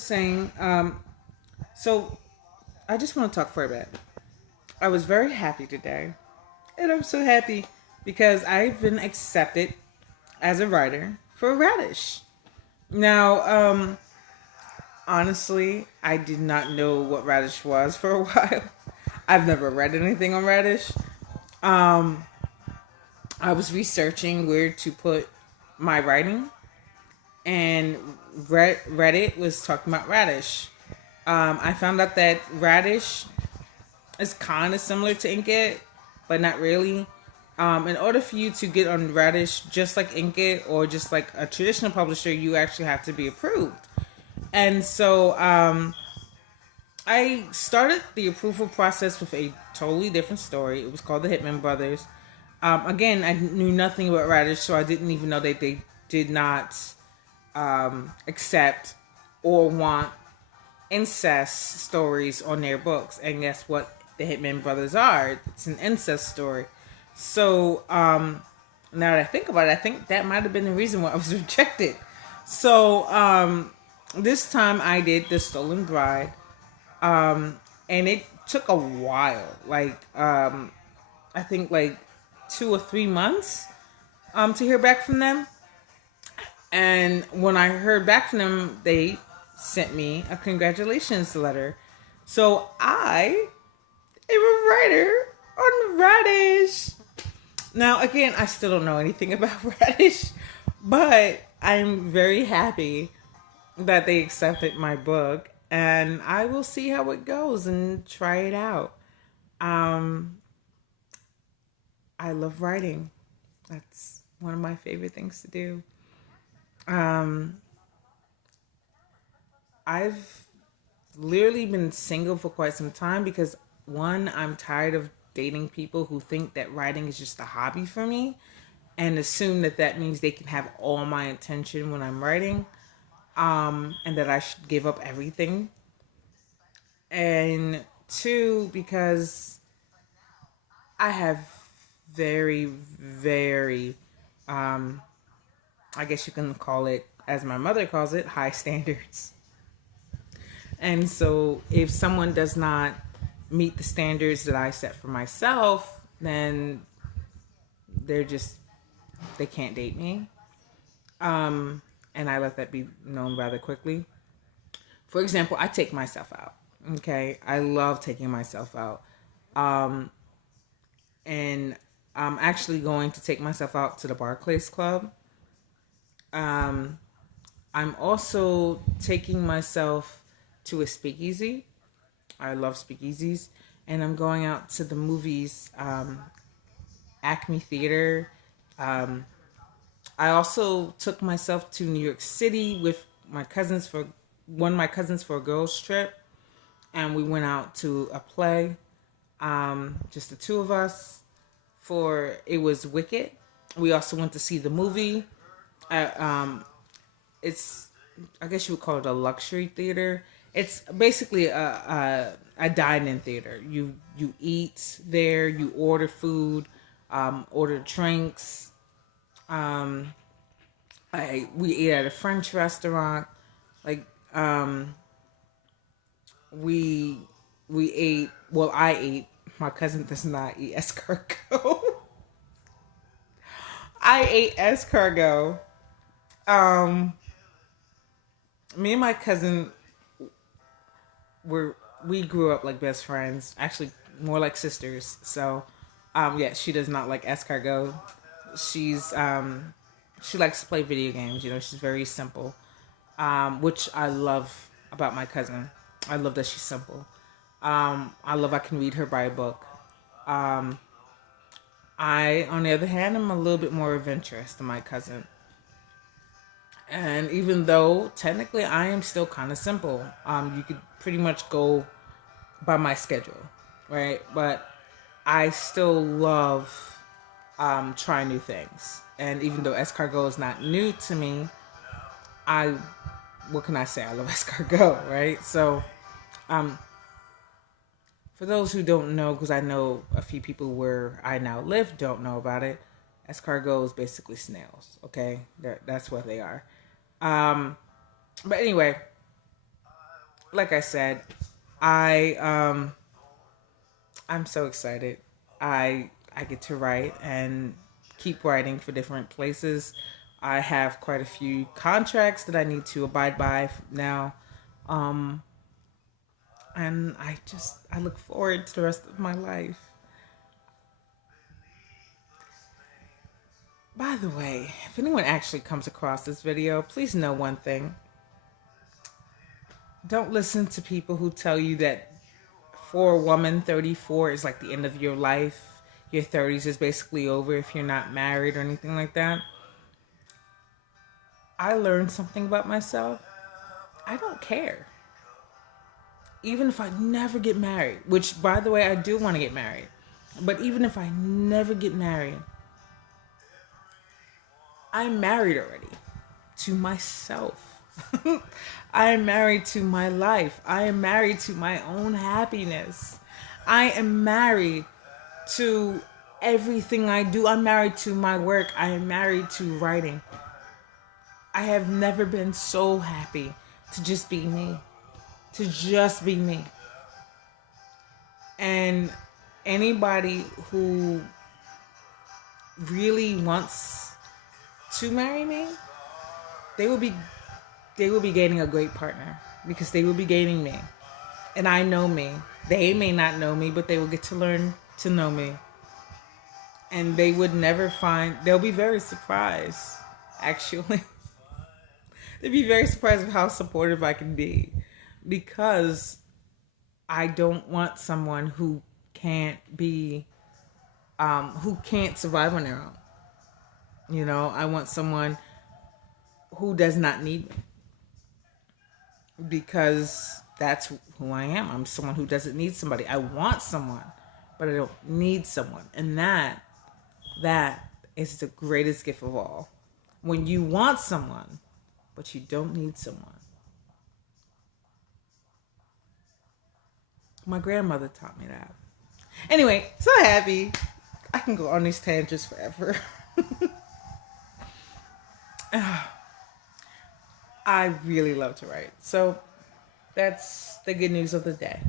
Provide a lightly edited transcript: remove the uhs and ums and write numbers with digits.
saying, so I just want to talk for a bit. I was very happy today, and I'm so happy because I've been accepted as a writer for Radish. Now, honestly, I did not know what Radish was for a while. I've never read anything on Radish. Um, I was researching where to put my writing, and Reddit was talking about Radish. I found out that Radish is kind of similar to Inkit, but not really. In order for you to get on Radish, just like Inkit or just like a traditional publisher, you actually have to be approved. And so I started the approval process with a totally different story. It was called The Hitman Brothers. Again, I knew nothing about Radish, so I didn't even know that they did not accept or want incest stories on their books. And guess what? The Hitman Brothers are. It's an incest story. So now that I think about it, I think that might have been the reason why I was rejected. So this time I did The Stolen Bride. And it took a while. I think like 2 or 3 months to hear back from them. And when I heard back from them, they sent me a congratulations letter. So I am a writer on Radish. Now, again, I still don't know anything about Radish, but I'm very happy that they accepted my book, and I will see how it goes and try it out. Um, I love writing. That's one of my favorite things to do. Um, I've literally been single for quite some time because one, I'm tired of dating people who think that writing is just a hobby for me and assume that that means they can have all my attention when I'm writing, and that I should give up everything. And two, because I have very, very, um, I guess you can call it, as my mother calls it, high standards. And so if someone does not meet the standards that I set for myself, then they're just, they can't date me. And I let that be known rather quickly. For example, I take myself out. Okay. I love taking myself out. Um, and I'm actually going to take myself out to the Barclays Club. Um, I'm also taking myself to a speakeasy. I love speakeasies. And I'm going out to the movies, Acme Theater. Um, I also took myself to New York City with my cousins for one of my cousins for a girls trip, and we went out to a play, just the two of us. For it was Wicked. We also went to see the movie. It's I guess you would call it a luxury theater. It's basically a dine-in theater. You eat there, you order food, order drinks. Um, we ate at a French restaurant. Like we we ate. Well, I ate. My cousin does not eat escargot. I ate escargot. Um, Me and my cousin we grew up like best friends. Actually, more like sisters. So, yeah, she does not like escargot. She's she likes to play video games. You know, she's very simple, which I love about my cousin. I love that she's simple. I love I can read her by a book. Um, I, on the other hand, am a little bit more adventurous than my cousin. And even though technically I am still kind of simple, you could pretty much go by my schedule, right? But I still love trying new things. And even though escargot is not new to me, I what can I say? I love escargot, right? So, um, for those who don't know, because I know a few people where I now live don't know about it, escargot is basically snails. Okay, that's what they are. Um, but anyway, like I said, I I'm so excited. I get to write and keep writing for different places. I have quite a few contracts that I need to abide by now. Um, and I look forward to the rest of my life. By the way, if anyone actually comes across this video, please know one thing. Don't listen to people who tell you that for a woman, 34 is like the end of your life. Your 30s is basically over if you're not married or anything like that. I learned something about myself. I don't care. Even if I never get married, which, by the way, I do want to get married. But even if I never get married, I'm married already to myself. I am married to my life. I am married to my own happiness. I am married to everything I do. I'm married to my work. I am married to writing. I have never been so happy to just be me. To just be me. And anybody who really wants to marry me, they will be gaining a great partner because they will be gaining me. And I know me. They may not know me, but they will get to learn to know me. And they would never they'll be very surprised, actually. They'd be very surprised of how supportive I can be because I don't want someone who can't who can't survive on their own. You know, I want someone who does not need me because that's who I am. I'm someone who doesn't need somebody. I want someone, but I don't need someone. And that is the greatest gift of all. When you want someone, but you don't need someone. My grandmother taught me that. Anyway, so happy. I can go on these tangents forever. I really love to write. So that's the good news of the day.